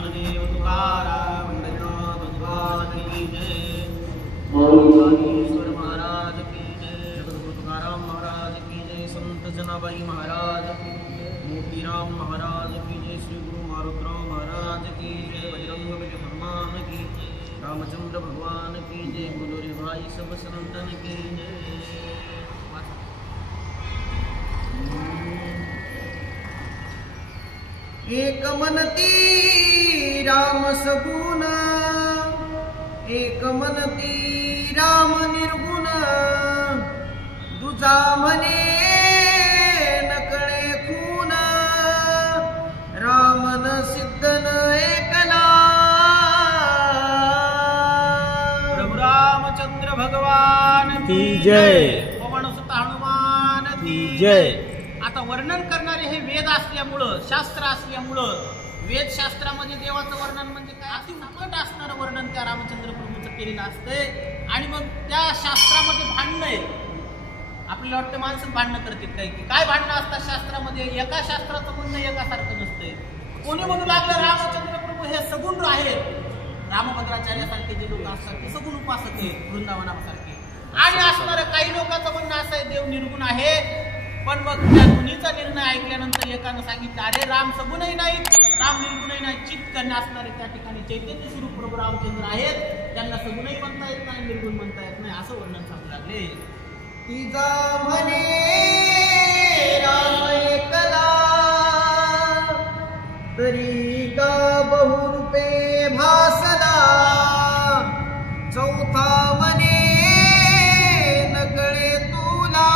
ज्ञानदेव तुकाराम पंढरीनाथ भगवान की जय। ज्ञानेश्वर महाराज की जय। जगद्गुरु तुकाराम महाराज की जय। संत जनाबाई महाराज की जय। मोतीराम महाराज की जय। श्री गुरु मारुतराव महाराज की जय। बजरंग बली हनुमान की जय। रामचंद्र भगवान की जय। बोलो रे भाई सब सनातन की जय। एक मनती राम सगुण, एक मनती राम निर्गुण, दुजा म्हणे नकळे खून, रामन सिद्धन एकला। प्रभु रामचंद्र भगवान की जय। पवन सुत हनुमान की जय। आता वर्णन करणारे हे वेद असल्यामुळं, शास्त्र असल्यामुळं, वेद शास्त्रामध्ये देवाचं वर्णन म्हणजे काय अति उत्कट असणारं वर्णन त्या रामचंद्र प्रभूचं केलेलं असतंय। आणि मग त्या शास्त्रामध्ये भांडणं आहेत। आपल्याला वाटतं माणसं भांडणं करतील काय की काय भांडणं असतात शास्त्रामध्ये। एका शास्त्राचं म्हणणं एकासारखं नसतंय। कोणी म्हणू लागलं रामचंद्र प्रभू हे सगुण आहेत, रामभद्राचार्यासारखे जे लोक असतात ते सगुण उपासक आहेत वृंदावनासारखे। आणि असणारं काही लोकांचं म्हणणं असं आहे देव निर्गुण आहे। पण मग त्या दोन्हीचा निर्णय ऐकल्यानंतर एकानं सांगितलं अरे राम सगुणही नाहीत, राम निर्गुणही नाही, चित्त करणे असणारे त्या ठिकाणी चैतन्य स्वरूप प्रभू रामचंद्र आहेत, त्यांना सगुणही म्हणता येत नाही, निर्गुण म्हणता येत नाही, असं वर्णन सांगू लागले। तिचा म्हणे राम एकला, तरी का बहुरूपे भासला, चौथा म्हणे नकळे तुला,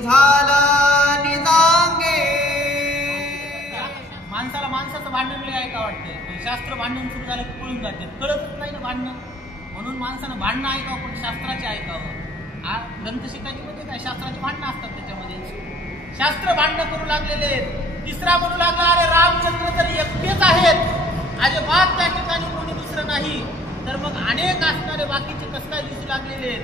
झाला निजांगे। माणसाला माणसाचं भांडण लय ऐका वाटतंय, शास्त्र भांडण सुरू झालं की पळून जाते, कळतच नाही ना भांडणं, म्हणून माणसानं भांडणं ऐकावं पण शास्त्राचे ऐकावं। ग्रंथ शिकायची मध्ये काय शास्त्राची भांडणं असतात, त्याच्यामध्ये शास्त्र भांडणं करू लागलेले। तिसरा म्हणू लागला अरे रामचंद्र तर एकटेच आहेत, अजिबात त्या ठिकाणी कोणी दुसरं नाही, तर मग अनेक असणारे बाकीचे कसं काय दिसू लागलेले।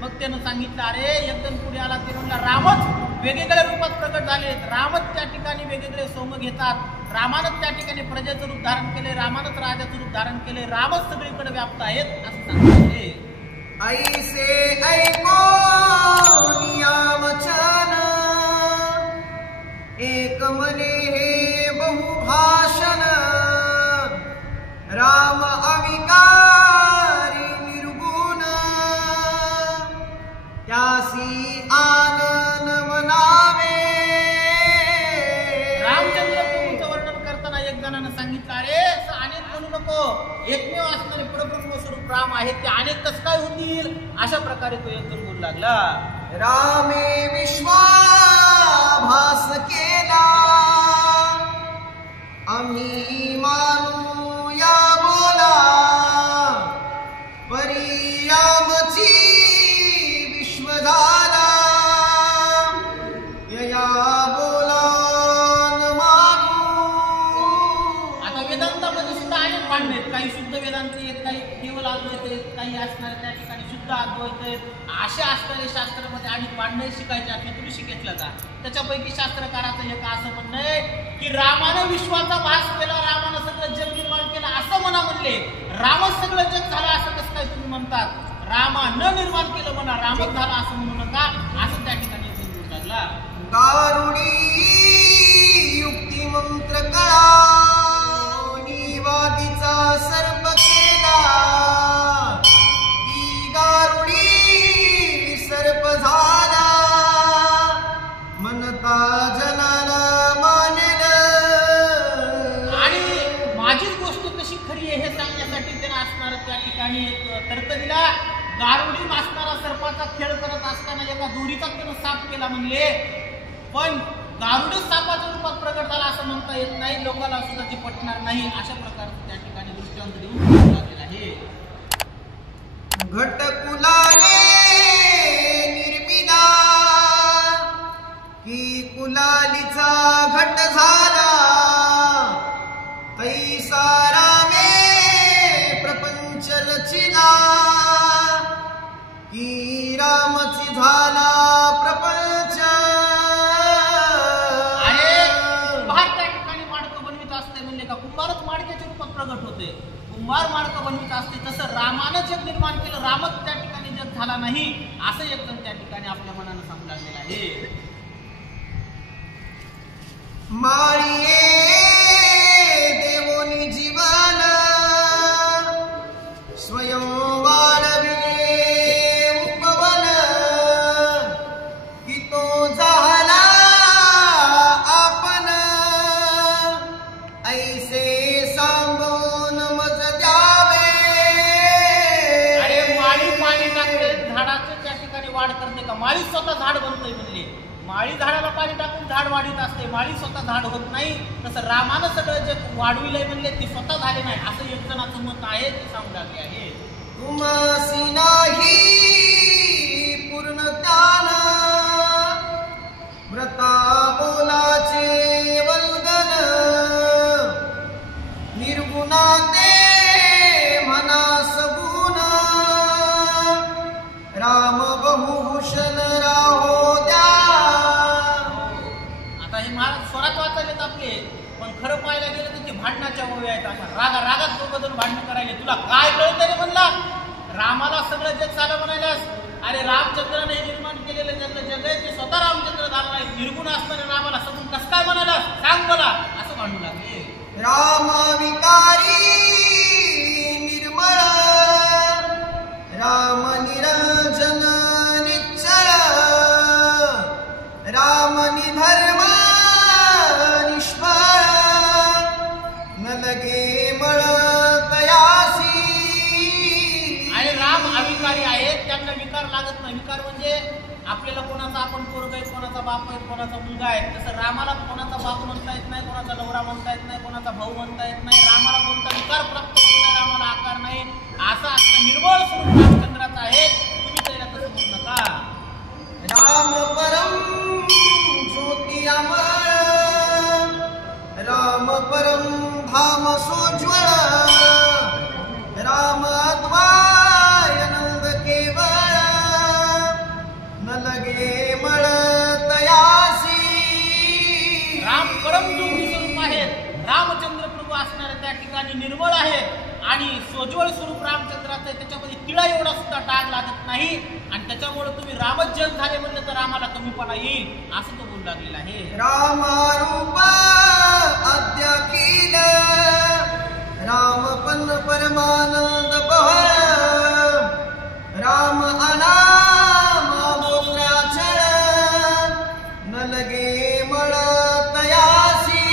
मग त्यानं सांगितलं अरे एकदम पुढे आला ते म्हणला रामच वेगवेगळ्या रूपात प्रकट झाले, रामच त्या ठिकाणी वेगवेगळे सोम घेतात, रामानच त्या ठिकाणी प्रजेचं रूप धारण केले, रामानच राजाचं रूप धारण केले, रामच सगळीकडे व्याप्त आहेत असं सांगितले। ऐसे ऐको नियामचन, एक मने हे बहुभाषण, राम अविकारी निर्गुण, त्यासी आनंद मनावे। रामचंद्र प्रभूचं वर्णन करताना एक जणांना सांगितलं अरे अनेक म्हणू नको, एकमेव असणारे परब्रह्म स्वरूप राम आहेत, ते अनेक कसं काय होतील, अशा प्रकारे तो एक जण बोलू लागला। रामे विश्वाभास केला, आम्ही मानू या बोला, परी रामची झाला, यया बोला न मानू। आता वेदांतामध्ये सुद्धा अनेक भांडणे आहेत, काही शुद्ध वेदांत आहेत, काही केवळ अद्वैत आहेत, काही असणारे त्या ठिकाणी शुद्ध अद्वैत आहेत, अशा असणारे शास्त्रामध्ये अनेक भांडणे शिकायचे असले तुम्ही शिकलं का। त्याच्यापैकी शास्त्रकाराचं एक असं म्हणणं आहे की रामानं विश्वाचा भास केला, रामानं सगळं जग निर्माण केलं असं म्हणले, रामच सगळं जग झालं असं कसं काय तुम्ही म्हणतात, रामानं निर्माण केलं म्हणा, रामच झाला असं म्हणू नका, असं त्या ठिकाणी बोलू लागला। दारुणी युक्ती मंत्र कळा, निवादीचा सर्प केला, की दारुणी सर्प झाला, म्हणता जनाला मानेल। आणि माझीच गोष्ट कशी खरी आहे हे सांगण्यासाठी त्यानं असणार त्या ठिकाणी एक तर्क दिला। गारुडी मासणारा सर्पाचा खेळ करत असताना एका दोरीचा त्यानं साप केला म्हणले, पण गारुडी सापाच्या रूपात प्रकट झाला असं म्हणता येत नाही, लोकांना सुद्धा ते पटणार नाही, अशा प्रकारचं त्या ठिकाणी दृष्टांत देऊन लागलेला आहे। घट कुलाले निर्मिला, की कुलालीचा घट झाला, तैसा रामे प्रपंच रचिला, की रामची झाला प्रपंच। अरे बाहेर त्या ठिकाणी माणकं बनवित म्हणले का कुंभारच माडक्याच्या रूपात प्रगट होते, कुंभार माडकं बनवित असते, तसं रामानं जग निर्माण केलं, रामच त्या ठिकाणी जग झाला नाही असं एकदम त्या ठिकाणी आपल्या मनानं सांगू लागलेलं आहे. माळिये देवोनी जीवन स्वयं वाढविले उपवन, की तो झाला आपण ऐसे सांगून मज द्यावे. अरे माळी पाणी टाकते झाडाचं त्या ठिकाणी वाढ करते का? माळी स्वतः झाड बनतोय म्हणले. माळी झाडाला पाणी टाकून झाड वाढीत असते, माळी स्वतः झाड होत नाही. तसं रामानं सगळं जे वाढविलंय म्हणले ते स्वतः झाले नाही असं एक जणाचं मत आहे, ते सांगू लागले आहे. तुमसी नाही पूर्ण ज्ञान व्रता बोलाचे वल्गन, निर्गुणा ते म्हणा सगुण, राम बहुभूषण राहो द्या. आता हे महाराज स्वरात वाचायलेत आपले, पण खरं पाहायला गेलं तर ते भांडणाच्या ओव्या आहेत. अशा रागात दोघं जण भांडणं करायले. तुला काय कळतं रे म्हणला? रामाला सगळं जग झालं म्हणायलास. अरे रामचंद्राने हे निर्माण केलेलं जग आहे ते स्वतः रामचंद्र झाला नाही, निर्गुण असताना रामाला सगून कसं काय म्हणालास सांग मला, असं भांडू लागले. राम विकारी निर्मळ, राम निरंजन निश्चळ, राम निधर्म निष्फळ, न लगे मळ तयासी. आणि राम अविकारी आहेत, त्यांना विकार लागत नाही. विकार म्हणजे आपल्याला कोणाचा आपण पोरग आहे, कोणाचा बाप आहे, कोणाचा मुलगा आहे, तसं रामाला कोणाचा बाप म्हणता येत नाही, कोणाचा नवरा म्हणता येत नाही, कोणाचा भाऊ म्हणता येत नाही. रामाला कोणता विकार प्राप्त होत नाही, रामाला आकार नाही. असा असं निर्मळ स्वरूप रामचंद्राचा आहे. तुम्ही त्याला तसं म्हणू नका. राम परम ज्योती अमर, राम परम धाम सोज्वळ, राम अद्वय नंद केवळ, न लगे मळ तयासी. राम परम ज्योती स्वरूप आहेत, रामचंद्र प्रभू असणारे त्या ठिकाणी निर्मळ आहेत आणि सोज्वळ स्वरूप रामचंद्राचं आहे. त्याच्यामध्ये तिळा एवढा सुद्धा डाग लागत नाही आणि त्याच्यामुळे तुम्ही रामच जग झाले म्हणलं तर रामाला कमीपणा येईल असं तो बोलू लागलेला आहे. रामारूप अद्याखिल, राम पण परमानंद बहळ, राम अनाम मोकळाचळ, न लगे मळ तयासी.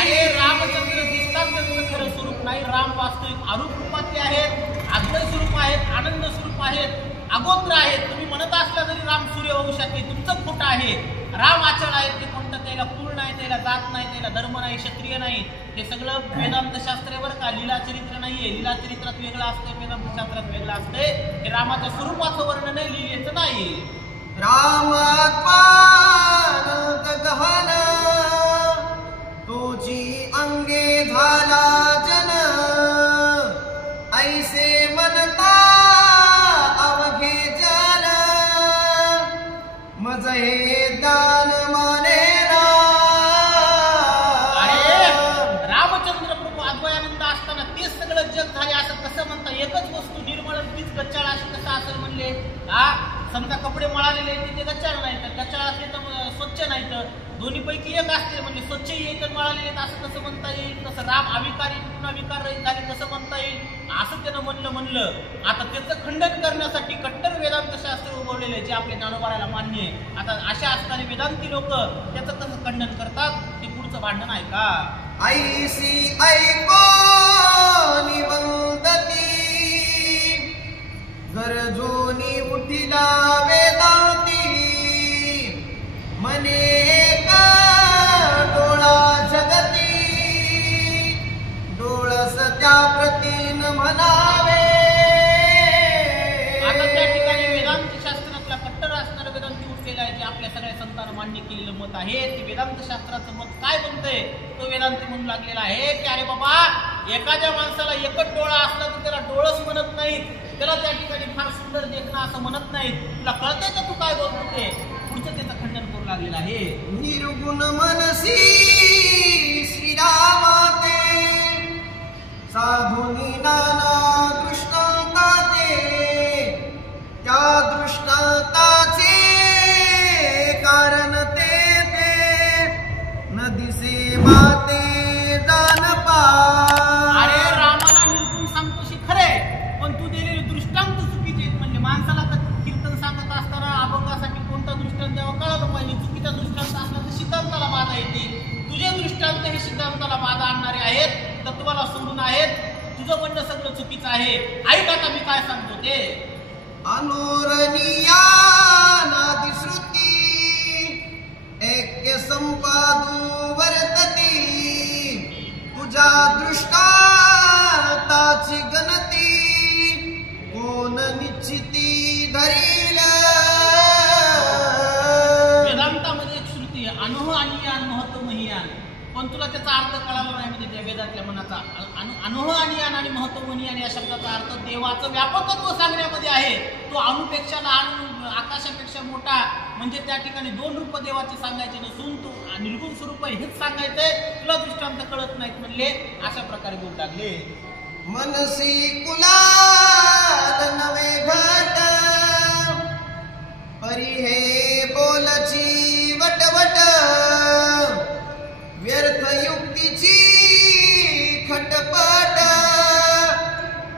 अरे रामचंद्र दिसतात त्यांचं खरं स्वरूप नाही. राम वास्तविक अरूप रूपातले आहेत, अद्वय स्वरूप आहेत, आनंद स्वरूप आहेत, अगोत्र आहेत. तुम्ही म्हणत असला तरी राम सूर्यवंशाचे तुमचं खोटं आहे. राम आचरण आहेत ते कोणतं, त्याला कुळ नाही, त्याला जात नाही, त्याला धर्म नाही, क्षत्रिय नाही. हे सगळं वेदांत शास्त्र बरं का, लीला चरित्र नाहीये. लीला चरित्रात वेगळं असतंय, वेदांत शास्त्रात वेगळं असतंय. हे रामाच्या स्वरूपाचं वर्णन आहे, लिहिलेचं नाही. राम आत्मानंद गहन, तुझी अंगे झाला जन, ऐसे म्हणता अवघे जन, मज हे दान माने ना. अरे रामचंद्र प्रभू अद्वयानंद असताना तेच सगळं जग झाले असं कसं म्हणता? एकच वस्तू निर्मळ तीच गच्चाळ अशी कसं असेल म्हणले? हा समजा कपडे मळालेले ते गच्चाळ नाही, तर गच्चाळ असले तर स्वच्छ नाही, तर दोन्हीपैकी एक असते म्हणजे स्वच्छ येईल तर मळालेले असं कसं म्हणता येईल? तसं राम अविकारी पुन्हा विकार रहित झाले कसं म्हणता येईल? असं त्यानं म्हणलं. आता त्याचं खंडन करण्यासाठी कट्टर वेदांत शास्त्र उगवलेले जे आपल्या ज्ञानोबाराला मान्य आहे. आता अशा असणारे वेदांती लोक त्याचं कसं खंडन करतात ते पुढचं भांडण आहे का? ऐसी ऐको निवंदती, गरजोनी उठिला वेदांती, मने का डोळा जगती, डोळस त्या प्रतीन म्हणावे. आता त्या ठिकाणी वेदांत शास्त्रातला कट्टर असणारं वेदांती उठलेला आहे, जे आपल्या सगळ्या संतांना मान्य केलेलं मत आहे. ते वेदांत शास्त्राचं मत काय म्हणतंय? तो वेदांती म्हणू लागलेला आहे की अरे बाबा, एखाद्या माणसाला एकच डोळा असला तर त्याला डोळस म्हणत नाहीत, त्याला त्या ठिकाणी फार सुंदर देखणं असं म्हणत नाहीत. तुला कळतंय का तू काय बोलतो ते? पुढचं त्याचं खंडन करू लागलेलं आहे. निर्गुण मनसी श्रीराम तत्वाला सोडून आहेत. तुझं म्हणणं सगळं चुकीचं आहे. ऐक आता मी काय सांगतो ते. अनुरणीया नादिश्रुती ऐक्य संपादू वर्तती तुझ्या दृष्टांताची गणती कोण निश्चिती धरील. वेदांतामध्ये एक श्रुती आहे, अनोह अनियान महत्व महियान. पण तुला त्याचा अर्थ कळाला नाही. म्हणजे त्या वेदातल्या मनाचा अनोह अनियान आणि महत्व महियान या शब्दाचा अर्थ देवाचं व्यापकत्व सांगण्यामध्ये आहे. तो अणुपेक्षा लहान, आकाशापेक्षा मोठा. म्हणजे त्या ठिकाणी दोन रूप देवाचे सांगायचे नसून तो निर्गुण स्वरूप हेच सांगायचंय. तुला दृष्टांत कळत नाहीत म्हणले. अशा प्रकारे बोलू लागले. मनसी कुलाल नवे घट परी हे बोलची वटवट व्यर्थ युक्तीची खटपट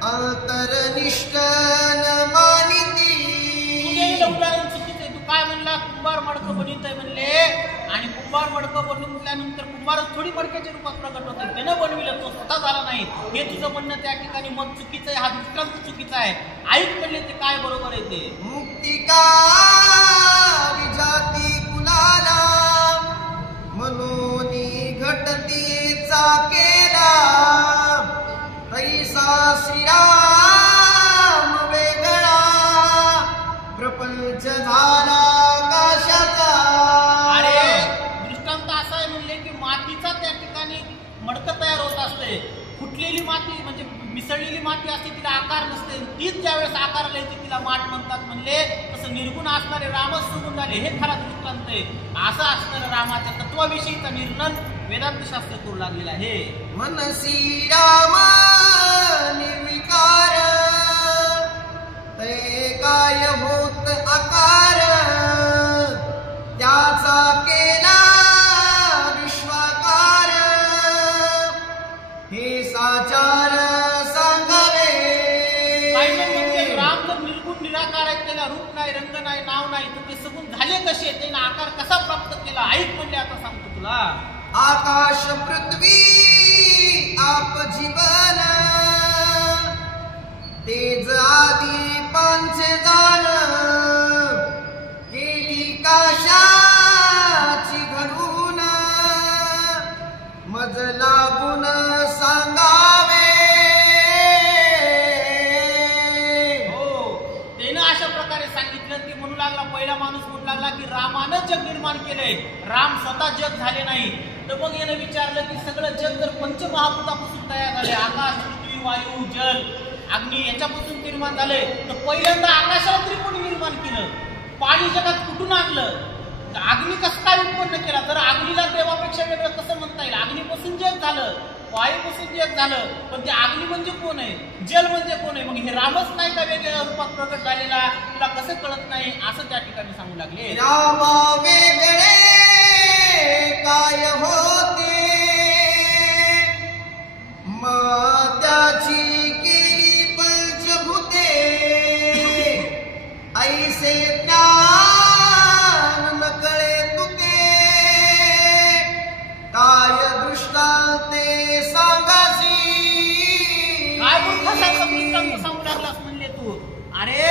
अंतरनिष्ठ न मानिती. उदाहरण चुकीचं आहे. तू काय म्हणला? कुंभार मडकं बनवत आहे म्हणले. आणि कुंभार मडकं बनवल्यानंतर कुंभार थोडी मडक्याच्या रूपात प्रकट होते. त्यानं बनविलं, तो स्वतः झाला नाही. हे तुझं म्हणणं त्या ठिकाणी मत चुकीचं आहे. हा दृष्टांत चुकीचा आहे. ऐक म्हणले ते काय बरोबर आहे ते. मुक्तिका विजाती कुलाला मनोनी घटतीचा केला तैसा श्रीराम वेगळा प्रपंच झाला काशाचा. अरे दृष्टांत असा आहे म्हणले की मातीचा त्या ठिकाणी मडकं तयार होत असते. फुटलेली माती म्हणजे मिसळलेली माती असते, तिला आकार नसते. तीच ज्यावेळेस आकारला येते तिला माठ म्हणतात म्हणले. तसं निर्गुण असणारे रामच सोडून झाले. हे खरा दृष्टांत आहे. असं असणारं रामाच्या तत्वाविषयीचा निर्णय वेदांत शास्त्र करू लागलेला आहे. मनसी राम निर्विकार ते काय होत आकार त्याचा केला विश्वाकार हे साचार सांगावे. राम जर निर्गुण निराकार आहे, त्याला रूप नाही, रंग नाही, नाव नाही, तर ते सगुण झाले कसे? त्याने आकार कसा प्राप्त केला? ऐक म्हणले आता सांगतो तुला. आकाश पृथ्वी आप जीवन तेज आदी पांचे जाण केली काशाची घडून मज लागून सांगावे. हो, त्यानं अशा प्रकारे सांगितलं की म्हणू लागला, पहिला माणूस म्हणू लागला की रामानं जग निर्माण केलंय, राम स्वतः जग झाले नाही. तर मग यानं विचारलं की सगळं जग जर पंचमहाभूतापासून तयार झाले, आकाश, पृथ्वी, वायू, जल, अग्नी याच्यापासून निर्माण झाले, तर पहिल्यांदा आकाशाला तरी कोणी निर्माण केलं? पाणी जगात कुठून आणलं? अग्नी कसं काय उत्पन्न केला? तर अग्नीला देवापेक्षा वेगळं कसं म्हणता येईल? अग्नीपासून जग झालं, वायूपासून जग झालं, पण ते अग्नी म्हणजे कोण आहे? जल म्हणजे कोण आहे? मग हे रामच नाही का वेगळ्या रूपात प्रकट झालेला? तुला कसं कळत नाही? असं त्या ठिकाणी सांगू लागले. रामा वेगळे काय होते मग त्याची केली पंचभूते ऐसे ज्ञान न कळे तुते काय दृष्टांते सांगासी. काय मूर्खासारखा दृष्टांत सांगू लागलास म्हणले तू. अरे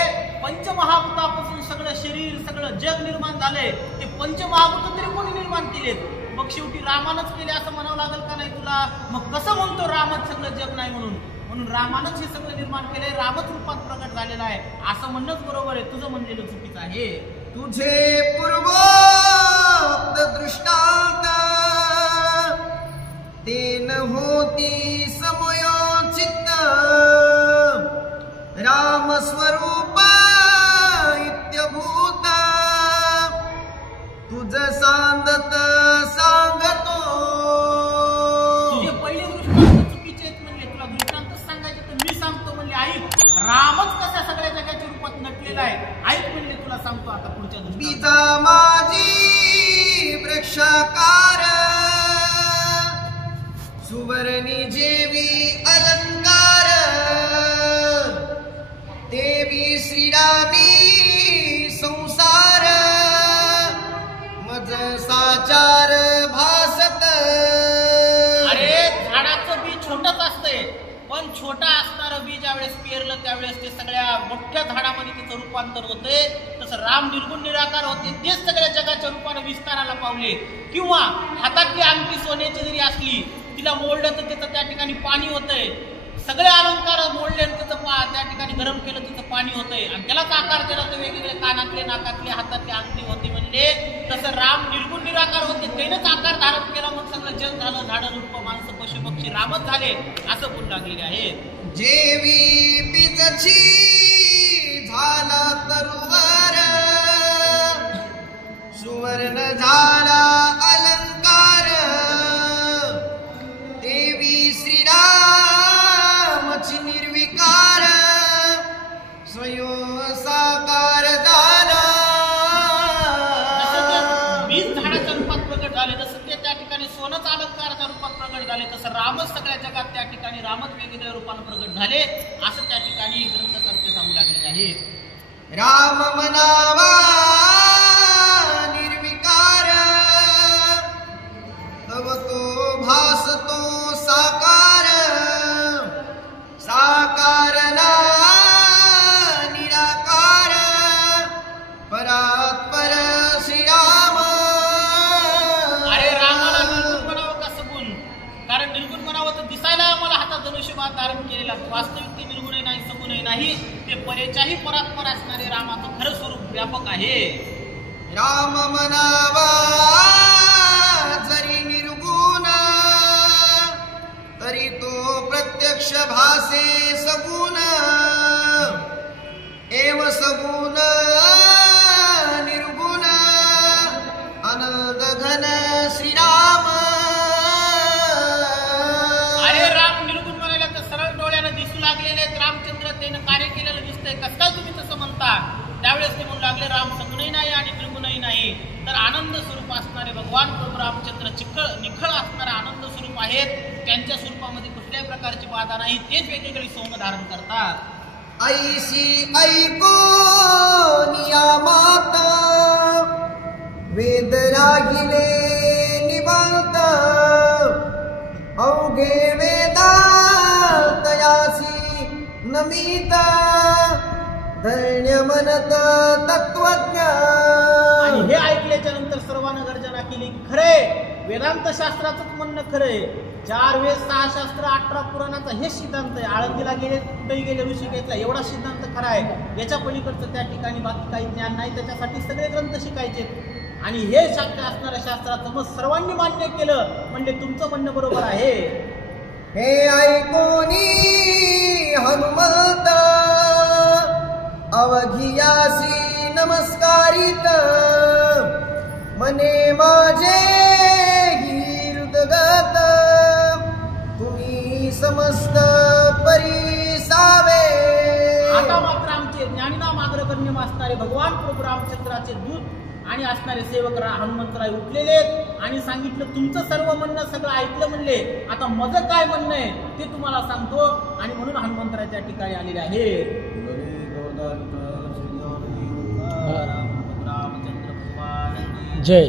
पंचमहाभूतापासून सगळं शरीर, सगळं जग निर्माण झालंय. ते पंचमहाभूत तरी कोणी निर्माण केलेत? मग शेवटी रामानच केले असं म्हणावं लागेल का नाही तुला? मग कसं म्हणतो रामच सगळं जग नाही म्हणून? म्हणून रामानच हे सगळं निर्माण केलंय, रामच रूपात प्रकट झालेला आहे असं म्हणणंच बरोबर आहे. तुझं म्हणलेलं चुकीचं आहे. तुझे पूर्वोक्त दृष्टांत तेन होती समयोचित राम स्वरूप इत्यभूत तुझ सांगत सांगतो. तुझे पहिले दृष्टांत चुकीचे आहेत म्हणले. तुला दृष्टांत सांगायचे तर मी सांगतो म्हणले. ऐक, रामच कसा सगळ्या जगाच्या रूपात नटलेला आहे. ऐक म्हणले, तुला सांगतो आता पुढच्या दृष्टांत. बीजा माझी वृक्षाकार सुवर्णी जेवी अलंकार देवी श्रीरामी संसार मज साचार भासत. अरे झाडाचं बी छोटंच असतंय, पण छोटा असणारं बी ज्यावेळेस पेरलं त्यावेळेस ते सगळ्या मोठ्या झाडामध्ये त्याचं रूपांतर होते. तसं राम निर्गुण निराकार होते, तेच सगळ्या जगाच्या रूपाने विस्ताराला पावले. किंवा हातातली अंगठी सोन्याची जरी असली, तिला मोडलं तर त्याचं त्या ठिकाणी पाणी होतंय. सगळे अलंकार मोडले त्याचं त्या ठिकाणी गरम केलं तिचं पाणी होतंय, आणि त्यालाच आकार दिला तर वेगवेगळे कानातले, नाकातले, हातातले अंगठी होते. म्हणजे तसं राम निर्गुण निराकार होते, त्यानेच आकार धारण केला, मग सगळं जग झालं, झाडं रूप माणसं पशु पक्षी रामच झाले असं बोलू लागलेले आहे. जेवी बीजची झाला तरुवर, सुवर्ण झाला अलंकार, देवी श्रीरामची निर्विकार, स्वयं साकार झाला. वीज झाडाच्या रूपात प्रगट झाले, जसं ते त्या ठिकाणी सोनच अलंकाराच्या रूपात प्रगट झाले, तसं रामच सगळ्या जगात त्या ठिकाणी रामच वेगवेगळ्या रूपाने प्रगट झाले असं त्या ठिकाणी ग्रंथकर्ते सांगू लागलेले आहे. राम मनावा निर्विकार, तव तो भासतो साकार, साकार ना निराकार, परात्पर श्रीराम. अरे रामाला निर्गुण म्हणावं का सगुण? कारण निर्गुण म्हणावं तर दिसायला आम्हाला हातात धनुष्यबाण धारण केलेला, वास्तविक ते निर्गुणही नाही, सगुणही नाही, ते परेच्याही परात्पर असणारे रामाचं खरं स्वरूप व्यापक आहे. राम मनावा जरी निर्गुण, तरी तो प्रत्यक्ष भासे सगुण, एव सगुण निर्गुण आनंद घन श्रीराम. अरे राम निर्गुण म्हणायला तर सरळ डोळ्यानं दिसू लागलेले आहेत, रामचंद्र त्यानं कार्य केलेलं दिसतंय, कसं काय तुम्ही तसं म्हणता? त्यावेळेस ते म्हणू लागले राम सगुणही नाही आणि निर्गुणही नाही, तर आनंद स्वरूप असणारे भगवान प्रभू रामचंद्र निखळ असणारे आनंद स्वरूप आहेत. त्यांच्या स्वरूपामध्ये कुठल्याही प्रकारची बाधा नाही, तेच वेगवेगळी सोंग धारण करतात. ऐसी ऐको नियामात, वेद रागिले निवांत, अवघे वेदा तयासी नमित, धन्य मनत तत्वज्ञ. आणि हे ऐकल्याच्या नंतर सर्वांना गर्जना केली, खरे वेदांत शास्त्राचंच म्हणणं खरंय. 4 वेद 6 शास्त्र 18 पुराणाचा हेच सिद्धांत आहे. आळंदीला गेले, कुठेही गेले, ऋषिकेशला एवढा सिद्धांत खरा आहे. याच्या पलीकडचं त्या ठिकाणी बाकी काही ज्ञान नाही, त्याच्यासाठी सगळे ग्रंथ शिकायचे. आणि हे शास्त्र असणाऱ्या शास्त्राचं मग सर्वांनी मान्य केलं, म्हणजे तुमचं म्हणणं बरोबर आहे. हे ऐकोनी हनुमंत, अवघियासी नमस्कारित, मने माझे हृदगत, तुम्ही समस्त परिसावे. आता मात्र आमचे ज्ञानीनाम अग्रगण्य असणारे भगवान प्रभू रामचंद्राचे दूत आणि असणारे सेवक हनुमंतराय उठलेले आहेत आणि सांगितलं तुमचं सर्व म्हणणं सगळं ऐकलं म्हणले, आता माझं काय म्हणणं आहे ते तुम्हाला सांगतो. आणि म्हणून हनुमंतराच्या ठिकाणी आलेले आहे. जय.